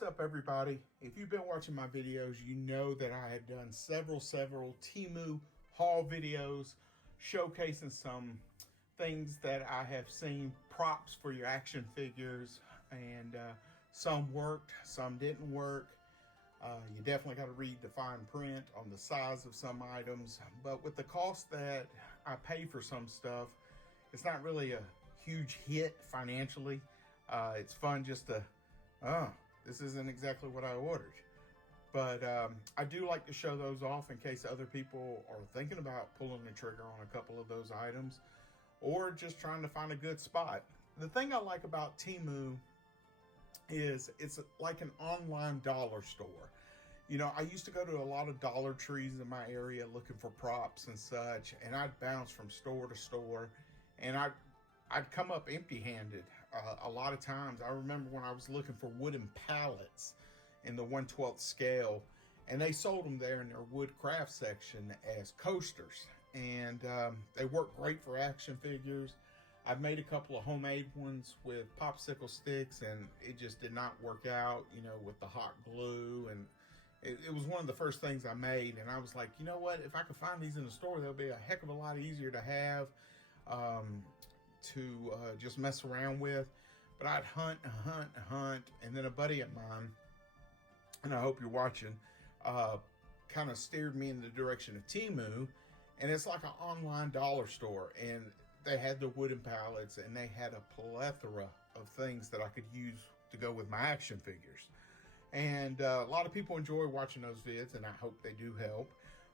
What's up, everybody? If you've been watching my videos, you know that I have done several Temu haul videos showcasing some things that I have seen, props for your action figures, and some worked, some didn't work. You definitely got to read the fine print on the size of some items, but with the cost that I pay for some stuff, it's not really a huge hit financially. It's fun just to, this isn't exactly what I ordered. But I do like to show those off in case other people are thinking about pulling the trigger on a couple of those items or just trying to find a good spot. The thing I like about Temu is it's like an online dollar store. You know, I used to go to a lot of Dollar Trees in my area looking for props and such, and I'd bounce from store to store, and I'd come up empty-handed a lot of times. I remember when I was looking for wooden pallets in the 1/12 scale, and they sold them there in their wood craft section as coasters, and they work great for action figures. I've made a couple of homemade ones with popsicle sticks, and it just did not work out, you know, with the hot glue, and it was one of the first things I made, and I was like, you know what, if I could find these in the store, they'll be a heck of a lot easier to have, to just mess around with. But I'd hunt, and then a buddy of mine, and I hope you're watching, kind of steered me in the direction of Temu, and it's like an online dollar store, and they had the wooden pallets, and they had a plethora of things that I could use to go with my action figures. And a lot of people enjoy watching those vids, and I hope they do help.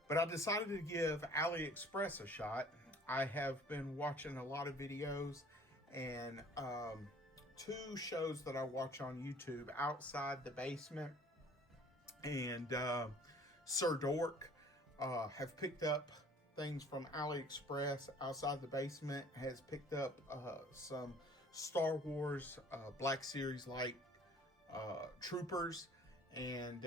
But I decided to give AliExpress a shot. I have been watching a lot of videos, and two shows that I watch on YouTube, Outside the Basement and Sir Dork, have picked up things from AliExpress. Outside the Basement has picked up some Star Wars Black Series like troopers, and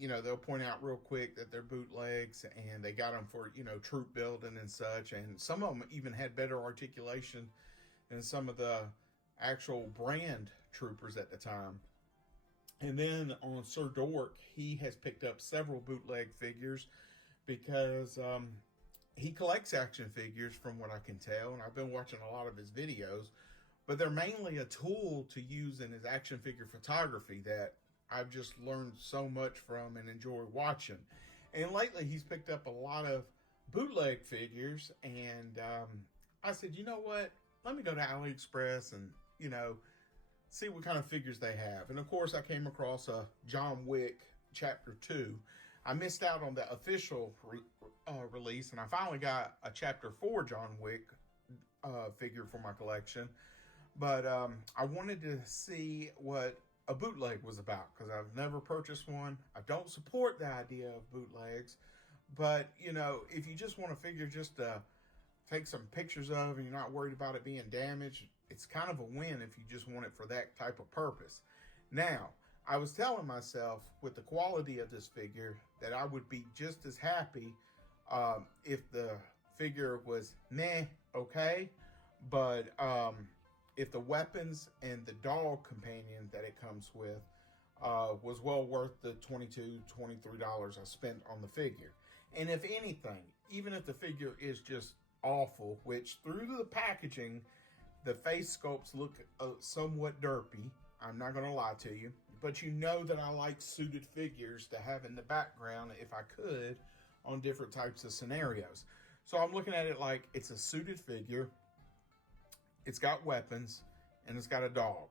you know, they'll point out real quick that they're bootlegs, and they got them for, you know, troop building and such, and some of them even had better articulation than some of the actual brand troopers at the time. And then on Sir Dork, he has picked up several bootleg figures because he collects action figures from what I can tell, and I've been watching a lot of his videos, but they're mainly a tool to use in his action figure photography that I've just learned so much from and enjoy watching. And lately he's picked up a lot of bootleg figures, and I said, you know what, let me go to AliExpress and, you know, see what kind of figures they have. And of course I came across a John Wick Chapter 2. I missed out on the official release, and I finally got a Chapter 4 John Wick figure for my collection. But I wanted to see what a bootleg was about, because I've never purchased one. I don't support the idea of bootlegs, but you know, if you just want a figure just to take some pictures of and you're not worried about it being damaged, it's kind of a win if you just want it for that type of purpose. Now, I was telling myself with the quality of this figure that I would be just as happy if the figure was meh, okay, but if the weapons and the dog companion that it comes with was well worth the $22, $23 I spent on the figure. And if anything, even if the figure is just awful, which through the packaging, the face sculpts look somewhat derpy, I'm not going to lie to you, but you know that I like suited figures to have in the background if I could on different types of scenarios. So I'm looking at it like it's a suited figure. It's got weapons, and it's got a dog.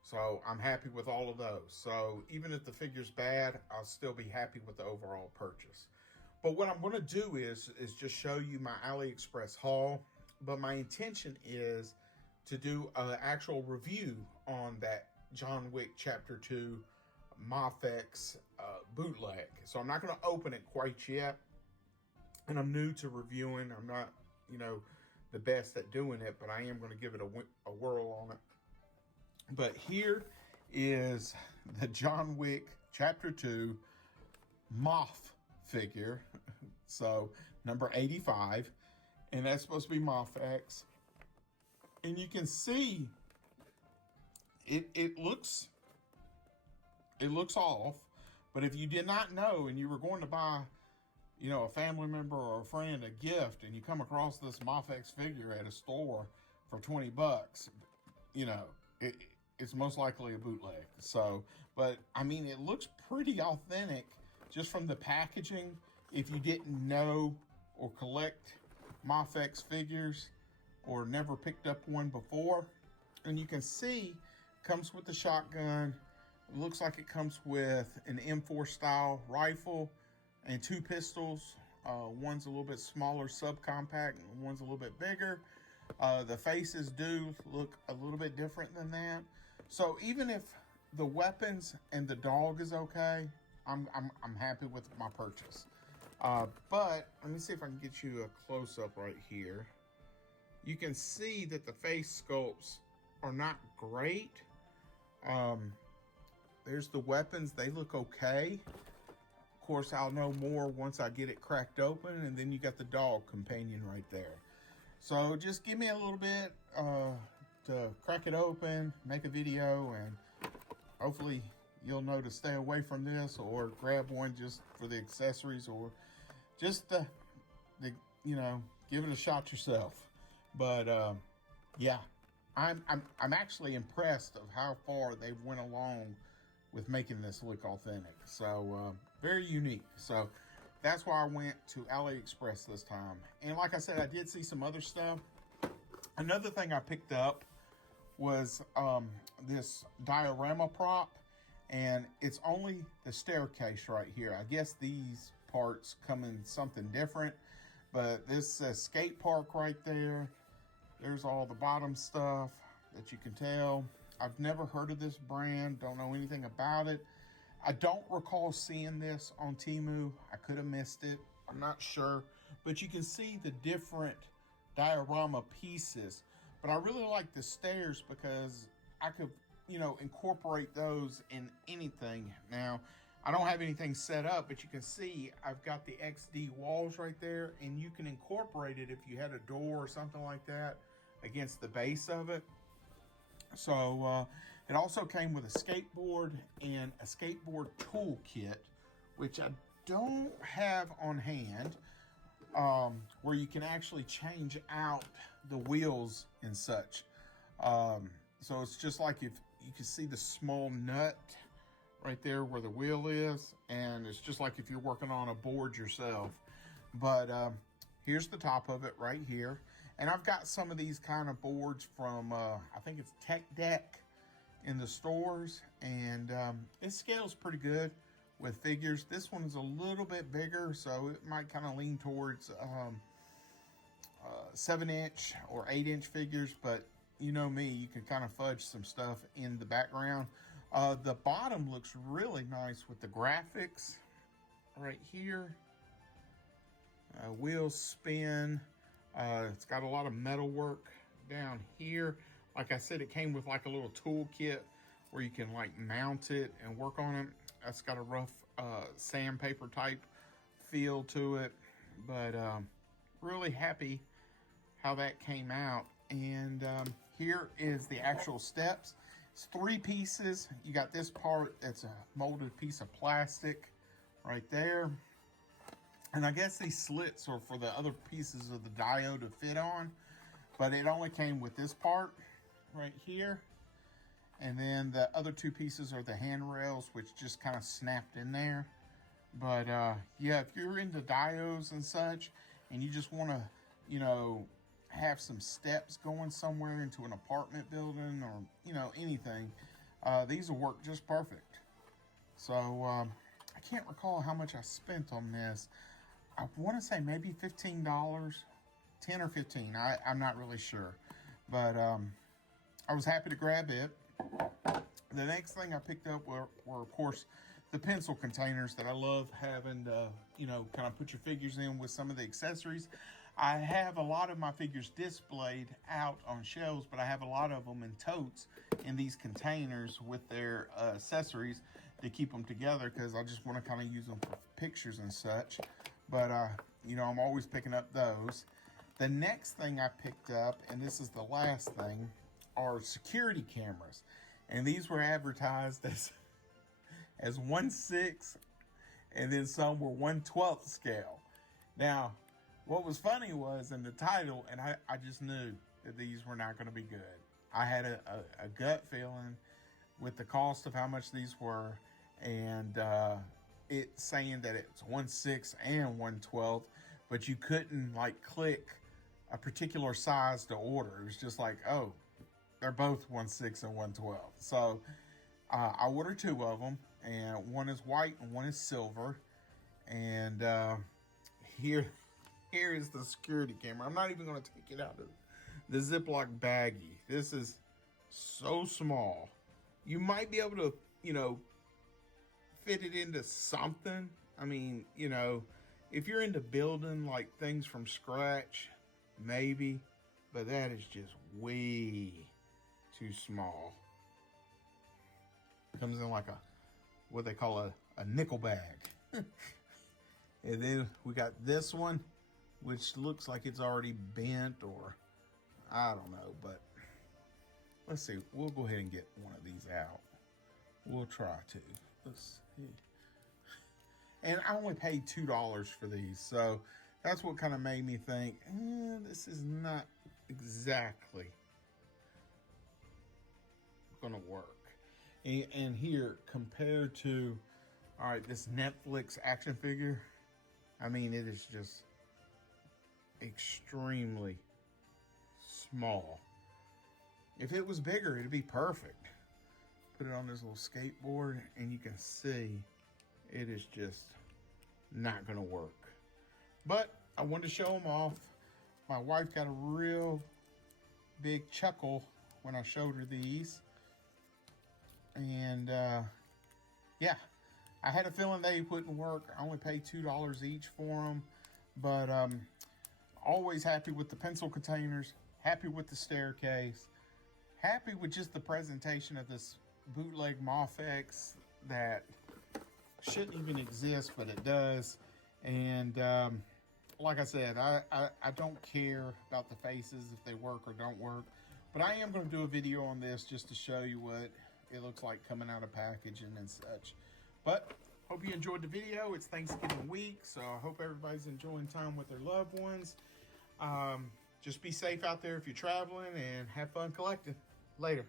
So I'm happy with all of those. So even if the figure's bad, I'll still be happy with the overall purchase. But what I'm going to do is just show you my AliExpress haul. But my intention is to do an actual review on that John Wick Chapter 2 Mafex bootleg. So I'm not going to open it quite yet. And I'm new to reviewing. I'm not, you know, the best at doing it, but I am going to give it a whirl on it. But here is the John Wick Chapter 2 Moth figure. So number 85, and that's supposed to be Mafex. And you can see it looks it looks off. But if you did not know and you were going to buy, you know, a family member or a friend a gift, and you come across this Mafex figure at a store for 20 bucks, you know, it's most likely a bootleg. So, but I mean, it looks pretty authentic just from the packaging. If you didn't know or collect Mafex figures or never picked up one before, and you can see comes with the shotgun. It looks like it comes with an M4 style rifle and 2 pistols. One's a little bit smaller, subcompact, and one's a little bit bigger. The faces do look a little bit different than that. So even if the weapons and the dog is okay, I'm happy with my purchase. But let me see if I can get you a close-up right here. You can see that the face sculpts are not great. There's the weapons, they look okay. Of course, I'll know more once I get it cracked open, and then you got the dog companion right there. So just give me a little bit to crack it open, make a video, and hopefully you'll know to stay away from this, or grab one just for the accessories, or just the you know, give it a shot yourself. But yeah, I'm actually impressed of how far they went along with making this look authentic. So very unique. So that's why I went to AliExpress this time. And like I said, I did see some other stuff. Another thing I picked up was this diorama prop, and it's only the staircase right here. I guess these parts come in something different, but this says skate park right there. There's all the bottom stuff that you can tell. I've never heard of this brand, don't know anything about it. I don't recall seeing this on Temu. I could have missed it, I'm not sure. But you can see the different diorama pieces. But I really like the stairs because I could, you know, incorporate those in anything. Now, I don't have anything set up, but you can see I've got the XD walls right there, and you can incorporate it if you had a door or something like that against the base of it. So it also came with a skateboard and a skateboard toolkit, which I don't have on hand, where you can actually change out the wheels and such. So it's just like if you can see the small nut right there where the wheel is, and it's just like if you're working on a board yourself. But here's the top of it right here. And I've got some of these kind of boards from, I think it's Tech Deck in the stores, and it scales pretty good with figures. This one's a little bit bigger, so it might kind of lean towards 7-inch or 8-inch figures, but you know me, you can kind of fudge some stuff in the background. The bottom looks really nice with the graphics right here. Wheels spin. It's got a lot of metal work down here. Like I said, it came with like a little toolkit where you can like mount it and work on it. It's got a rough sandpaper type feel to it, but really happy how that came out. And here is the actual steps. It's 3 pieces. You got this part that's a molded piece of plastic right there. And I guess these slits are for the other pieces of the diode to fit on, but it only came with this part right here. And then the other 2 pieces are the handrails, which just kind of snapped in there. But yeah, if you're into diodes and such, and you just want to, you know, have some steps going somewhere into an apartment building, or, you know, anything, these will work just perfect. So I can't recall how much I spent on this. I want to say maybe $15, 10 or 15. I'm not really sure, but I was happy to grab it. The next thing I picked up were of course, the pencil containers that I love having to, you know, kind of put your figures in with some of the accessories. I have a lot of my figures displayed out on shelves, but I have a lot of them in totes in these containers with their accessories to keep them together, because I just want to kind of use them for pictures and such. But, you know, I'm always picking up those. The next thing I picked up, and this is the last thing, are security cameras. And these were advertised as as 1/6, and then some were 1/12 scale. Now, what was funny was in the title, and I just knew that these were not going to be good. I had a gut feeling with the cost of how much these were, and it saying that it's 1/6 and 1/12, but you couldn't like click a particular size to order. It was just like, oh, they're both 1/6 and 1/12. So I ordered 2 of them, and one is white and one is silver. And here is the security camera. I'm not even going to take it out of the Ziploc baggie. This is so small. You might be able to, fit it into something. I mean, if you're into building like things from scratch, maybe, but that is just way too small. Comes in like what they call a nickel bag. And then we got this one, which looks like it's already bent, or I don't know, but let's see. We'll go ahead and get one of these out. We'll try to. Let's see. And I only paid $2 for these, so that's what kind of made me think, this is not exactly gonna work. And here, compared to, all right, this Netflix action figure, I mean, it is just extremely small. If it was bigger, it'd be perfect. Put it on this little skateboard, and you can see it is just not gonna work. But I wanted to show them off. My wife got a real big chuckle when I showed her these. And yeah, I had a feeling they wouldn't work. I only paid $2 each for them. But always happy with the pencil containers, happy with the staircase, happy with just the presentation of this bootleg Mafex that shouldn't even exist, but it does. And like I said, I don't care about the faces, if they work or don't work, but I am going to do a video on this just to show you what it looks like coming out of packaging and such. But hope you enjoyed the video. It's Thanksgiving week, so I hope everybody's enjoying time with their loved ones. Just be safe out there if you're traveling, and have fun collecting. Later.